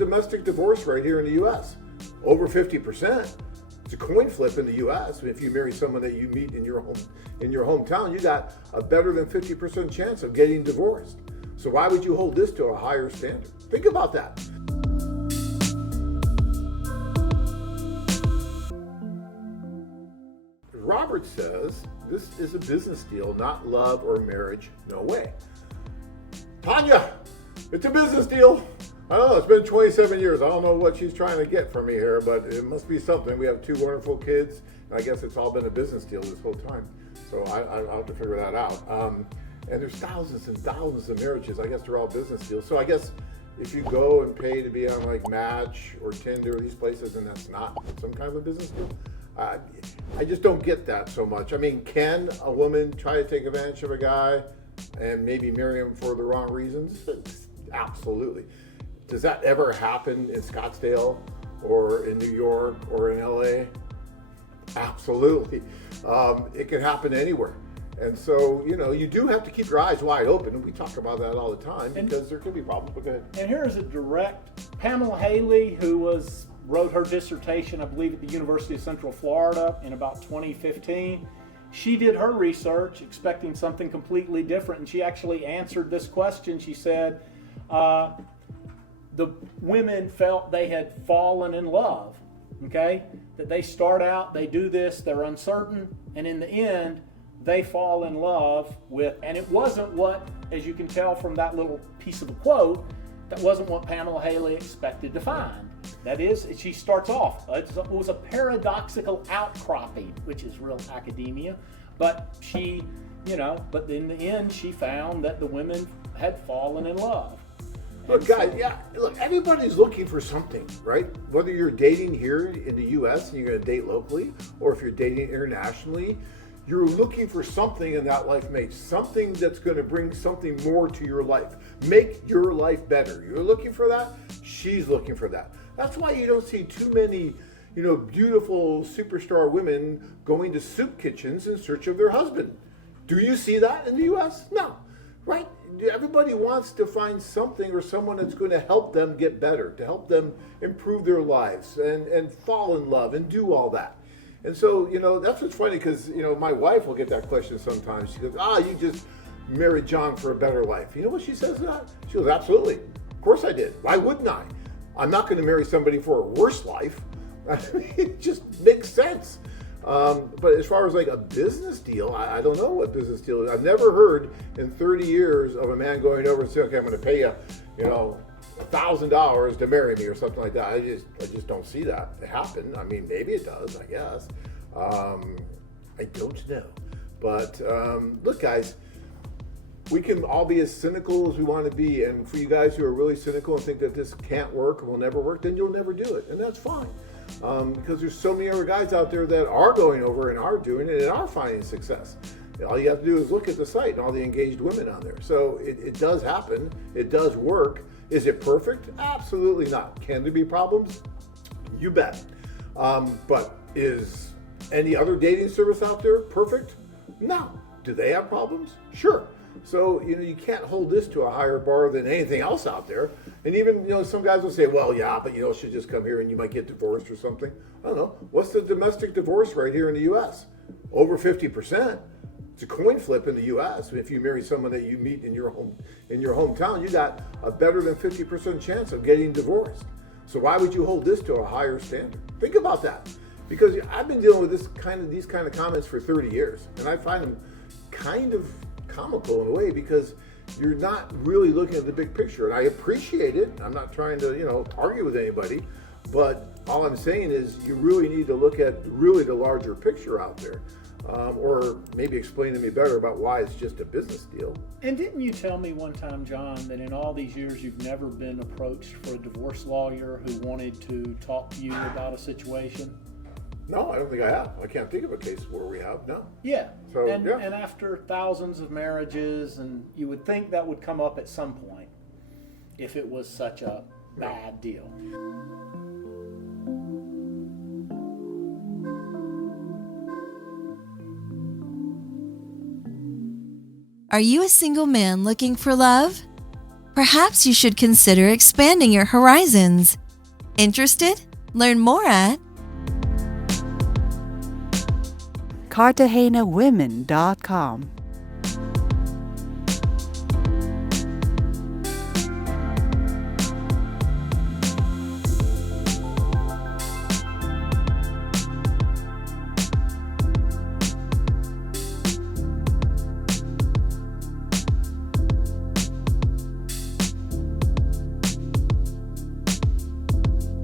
domestic divorce rate here in the U.S.? Over 50%. It's a coin flip in the U.S. If you marry someone that you meet in your hometown, you got a better than 50% chance of getting divorced. So why would you hold this to a higher standard? Think about that. Robert says this is a business deal, not love or marriage. No way. Tanya, it's a business deal. I don't know, it's been 27 years. I don't know what she's trying to get from me here, but it must be something. We have 2 wonderful kids, and I guess it's all been a business deal this whole time. So I'll have to figure that out. And there's thousands and thousands of marriages. I guess they're all business deals. So I guess if you go and pay to be on like Match or Tinder or these places, and that's not some kind of a business deal, I just don't get that so much. I mean, can a woman try to take advantage of a guy and maybe marry him for the wrong reasons? Absolutely. Does that ever happen in Scottsdale or in New York or in LA? Absolutely. It can happen anywhere. And so, you do have to keep your eyes wide open. And we talk about that all the time because there could be problems. But go ahead. And here's a direct, Pamela Haley, who wrote her dissertation, I believe, at the University of Central Florida in about 2015. She did her research expecting something completely different, and she actually answered this question. She said, the women felt they had fallen in love, okay? That they start out, they do this, they're uncertain, and in the end, they fall in love with, and it wasn't what, as you can tell from that little piece of a quote, that wasn't what Pamela Haley expected to find. That is, she starts off, it was a paradoxical outcropping, which is real academia, but she, but in the end, she found that the women had fallen in love. Look, guys, everybody's looking for something, right? Whether you're dating here in the U.S. and you're going to date locally, or if you're dating internationally, you're looking for something in that life mate, something that's going to bring something more to your life, make your life better. You're looking for that. She's looking for that. That's why you don't see too many, beautiful superstar women going to soup kitchens in search of their husband. Do you see that in the U.S.? No, right? Everybody wants to find something or someone that's going to help them get better, to help them improve their lives and fall in love and do all that. And so, that's what's funny because, my wife will get that question sometimes. She goes, you just married John for a better life. You know what she says to that? She goes, absolutely. Of course I did. Why wouldn't I? I'm not going to marry somebody for a worse life. It just makes sense. But as far as like a business deal, I don't know what business deal is. I've never heard in 30 years of a man going over and saying, okay, I'm going to pay you, $1,000 to marry me or something like that. I just don't see that happen. I mean, maybe it does, I guess. I don't know. But look, guys, we can all be as cynical as we want to be. And for you guys who are really cynical and think that this can't work or will never work, then you'll never do it. And that's fine. Because there's so many other guys out there that are going over and are doing it and are finding success. All you have to do is look at the site and all the engaged women on there. So it does happen. It does work. Is it perfect? Absolutely not. Can there be problems? You bet. But is any other dating service out there perfect? No. Do they have problems? Sure. So, you can't hold this to a higher bar than anything else out there. And even, some guys will say, well, yeah, but, she'll just come here and you might get divorced or something. I don't know. What's the domestic divorce rate here in the U.S.? Over 50%. It's a coin flip in the U.S. If you marry someone that you meet in your hometown, you got a better than 50% chance of getting divorced. So why would you hold this to a higher standard? Think about that. Because I've been dealing with these kind of comments for 30 years. And I find them kind of comical in a way because you're not really looking at the big picture. And I appreciate it. I'm not trying to, argue with anybody. But all I'm saying is you really need to look at really the larger picture out there. Or maybe explain to me better about why it's just a business deal. And didn't you tell me one time, John, that in all these years you've never been approached for a divorce lawyer who wanted to talk to you about a situation? No, I don't think I have. I can't think of a case where we have, no. Yeah. So, and after thousands of marriages, and you would think that would come up at some point if it was such a bad deal. Are you a single man looking for love? Perhaps you should consider expanding your horizons. Interested? Learn more at CartagenaWomen.com.